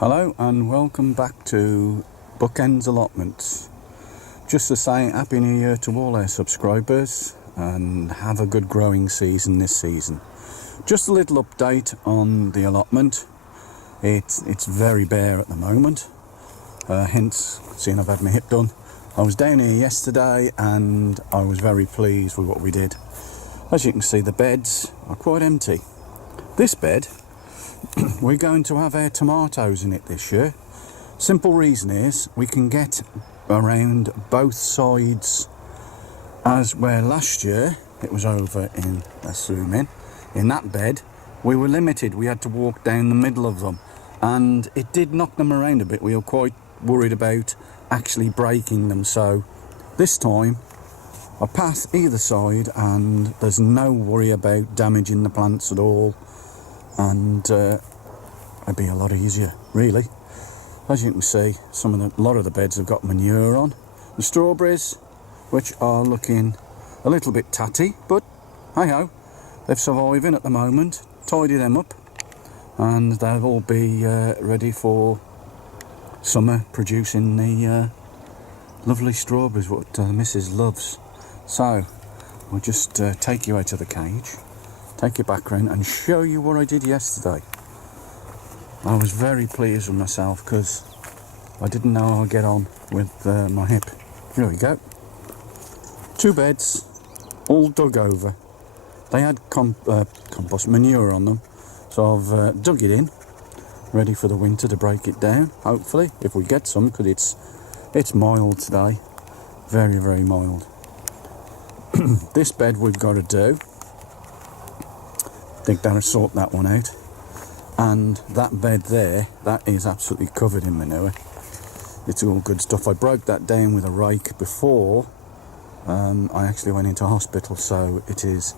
Hello and welcome back to Bookends Allotment. Just to say Happy New Year to all our subscribers and have a good growing season this season. Just a little update on the allotment. It's very bare at the moment, hence seeing I've had my hip done. I was down here yesterday and I was very pleased with what we did. As you can see, the beds are quite empty. This bed, we're going to have our tomatoes in it this year. Simple reason is we can get around both sides, as where last year it was over in, let's zoom in that bed we were limited. We had to walk down the middle of them and it did knock them around a bit. We were quite worried about actually breaking them, so this time a path either side and there's no worry about damaging the plants at all, and it'd be a lot easier really. As you can see, a lot of the beds have got manure on. The strawberries, which are looking a little bit tatty, but hey ho, they're surviving at the moment. Tidy them up and they'll all be ready for summer, producing the lovely strawberries what Mrs. loves. So we'll just take you out of the cage, take you back round and show you what I did yesterday. I was very pleased with myself because I didn't know how I'd get on with my hip. Here we go. 2 beds, all dug over. They had compost manure on them, so I've dug it in, ready for the winter to break it down, hopefully, if we get some, because it's mild today. Very, very mild. This bed we've got to do. I think that'll sort that one out. And that bed there, that is absolutely covered in manure. It's all good stuff. I broke that down with a rake before I actually went into hospital, so it is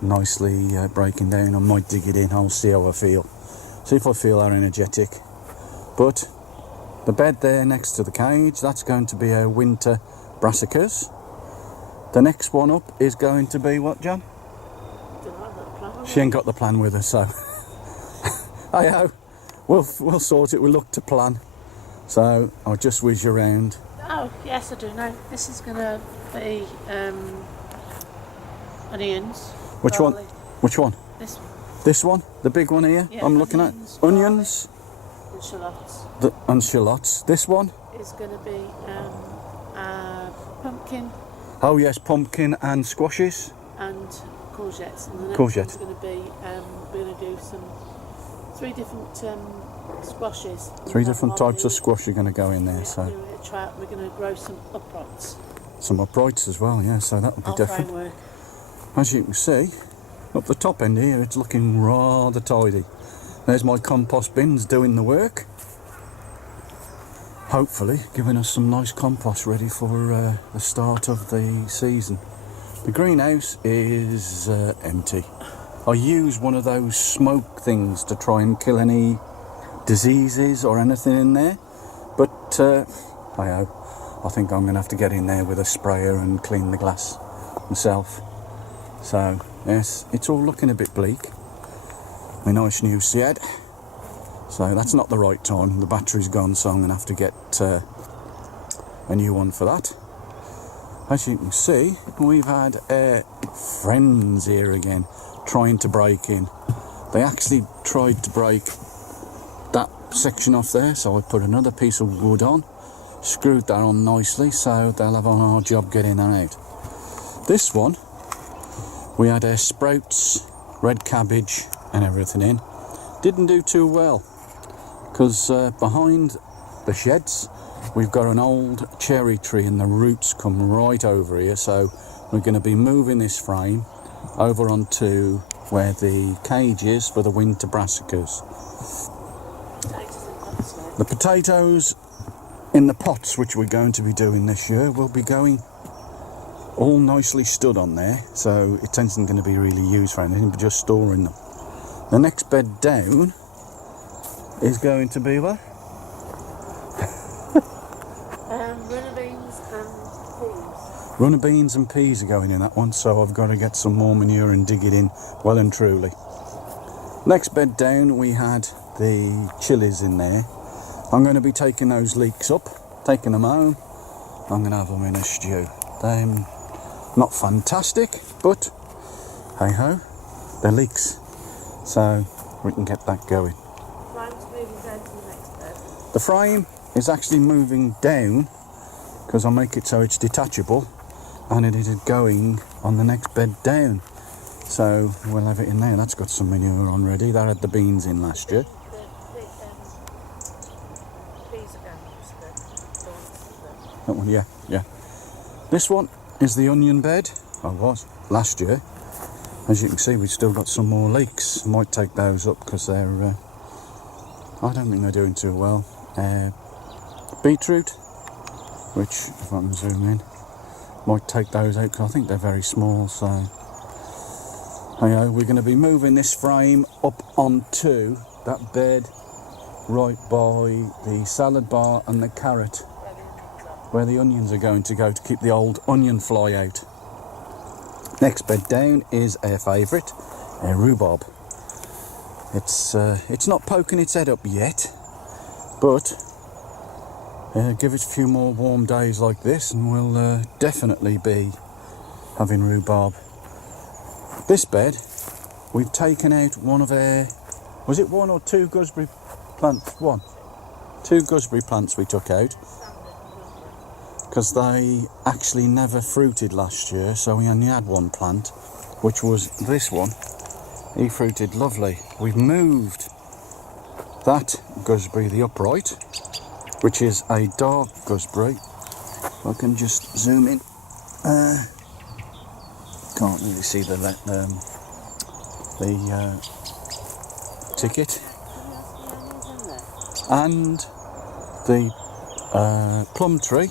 nicely breaking down. I might dig it in, I'll see how I feel. See if I feel how energetic. But the bed there next to the cage, that's going to be our winter brassicas. The next one up is going to be what, John? She ain't got the plan with her, so hey-ho, we'll sort it. We'll look to plan. So I'll just whiz you around. Oh yes, I do know. This is going to be onions. Which garlic. one? Which one? This one. This one, the big one here. Yeah, I'm looking at onions and shallots. And shallots. This one is going to be pumpkin. Oh yes, pumpkin and squashes. And courgettes. And the next Courgette. one's going to be, we're going to do 3 different squashes. 3 different types of squash are going to go in there. So we're going to grow some uprights. Some uprights as well, yeah. So that will be different. Framework. As you can see, up the top end here, it's looking rather tidy. There's my compost bins doing the work. Hopefully giving us some nice compost ready for the start of the season. The greenhouse is empty. I use one of those smoke things to try and kill any diseases or anything in there, but I think I'm going to have to get in there with a sprayer and clean the glass myself. So yes, it's all looking a bit bleak. My nice new shed. So that's not the right time. The battery's gone, so I'm going to have to get a new one for that. As you can see, we've had friends here again trying to break in. They actually tried to break that section off there, so I put another piece of wood on, screwed that on nicely, so they'll have a hard job getting that out. This one, we had our sprouts, red cabbage and everything in. Didn't do too well, because behind the sheds we've got an old cherry tree and the roots come right over here, so we're going to be moving this frame over onto where the cage is for the winter brassicas. The potatoes in the pots, which we're going to be doing this year, will be going all nicely stood on there, so it isn't going to be really used for anything but just storing them. The next bed down is going to be where? Runner beans and peas. Runner beans and peas are going in that one, so I've got to get some more manure and dig it in well and truly. Next bed down we had the chilies in there. I'm going to be taking those leeks up, taking them home. I'm going to have them in a stew. They're not fantastic, but hey ho, they're leeks. So we can get that going. Frame's moving down to the next bed. The frame is actually moving down because I make it so it's detachable, and it is going on the next bed down. So we'll have it in there. That's got some manure on ready. That had the beans in last year. These are going to the That one, yeah. This one is the onion bed. I was last year. As you can see, we've still got some more leeks. I might take those up because they're, I don't think they're doing too well. Beetroot, which, if I can zoom in, might take those out because I think they're very small. So, we're going to be moving this frame up onto that bed right by the salad bar and the carrot, where the onions are going to go to keep the old onion fly out. Next bed down is our favourite, rhubarb. It's not poking its head up yet, but give it a few more warm days like this and we'll definitely be having rhubarb. This bed, we've taken out one of our, was it one or two gooseberry plants? Two gooseberry plants we took out, because they actually never fruited last year, so we only had one plant, which was this one. He fruited lovely. We've moved that gooseberry, the upright, which is a dark gooseberry. I can just zoom in. Can't really see the ticket. And the plum tree,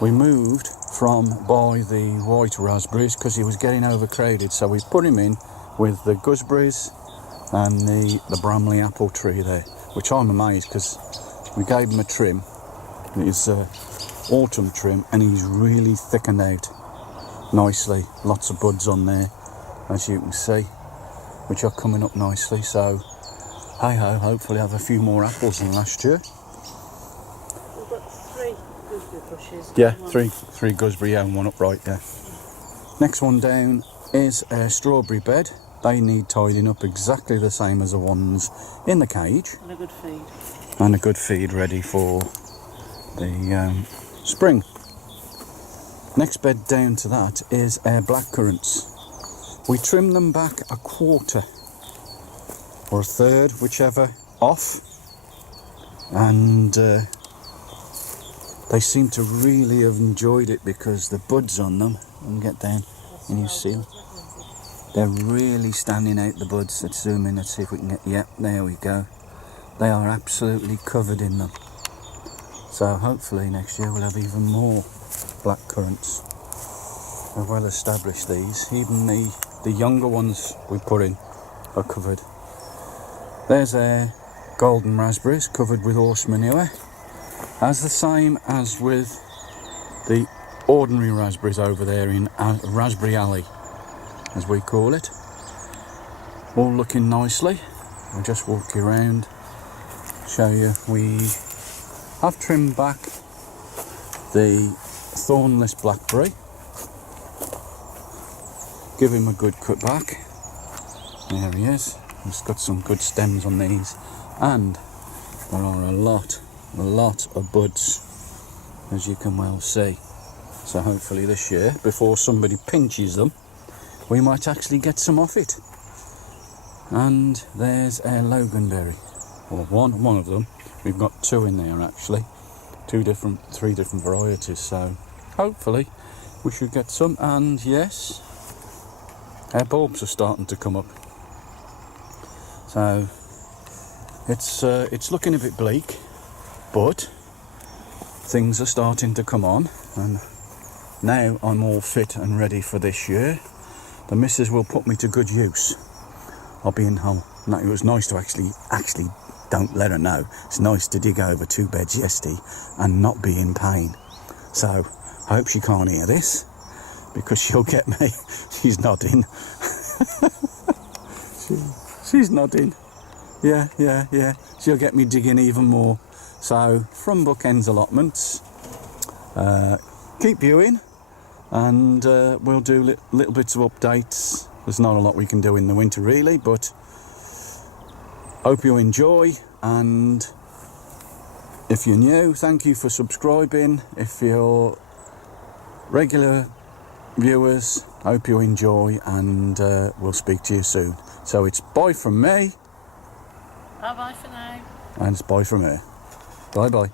we moved from by the white raspberries because he was getting overcrowded, so we put him in with the gooseberries and the Bramley apple tree there, which I'm amazed because we gave him a trim. It's autumn trim, and he's really thickened out nicely. Lots of buds on there, as you can see, which are coming up nicely. So hey ho, hopefully have a few more apples than last year. We've got 3 gooseberry bushes. Yeah, three gooseberry and one upright, yeah. Next one down is a strawberry bed. They need tidying up exactly the same as the ones in the cage. And a good feed. And a good feed ready for the spring. Next bed down to that is our blackcurrants. We trim them back a quarter or a third, whichever, off, and they seem to really have enjoyed it because the buds on them, and get down and you see them, they're really standing out, the buds. Let's zoom in, let's see if we can get, yeah, there we go. They are absolutely covered in them. So hopefully next year we'll have even more blackcurrants. We're well established these, even the younger ones we put in are covered. There's our golden raspberries covered with horse manure, as the same as with the ordinary raspberries over there in Raspberry Alley, as we call it. All looking nicely. I'll just walk you around, show you. We have trimmed back the thornless blackberry, give him a good cut back. There he is. He's got some good stems on these, and there are a lot of buds, as you can well see. So hopefully this year, before somebody pinches them, we might actually get some off it. And there's our loganberry, or one of them. We've got 2 in there actually, 3 different varieties. So hopefully we should get some. And yes, our bulbs are starting to come up. So it's looking a bit bleak, but things are starting to come on, and now I'm all fit and ready for this year. The missus will put me to good use. I'll be in home. No, it was nice to actually don't let her know. It's nice to dig over 2 beds yesterday and not be in pain. So I hope she can't hear this, because she'll get me. She's nodding. She's nodding. Yeah. She'll get me digging even more. So, from Bookends Allotments, keep viewing, and we'll do little bits of updates. There's not a lot we can do in the winter really, but hope you enjoy. And if you're new, thank you for subscribing. If you're regular viewers, hope you enjoy, and we'll speak to you soon. So it's bye from me. Bye bye for now. And it's bye from her. Bye bye.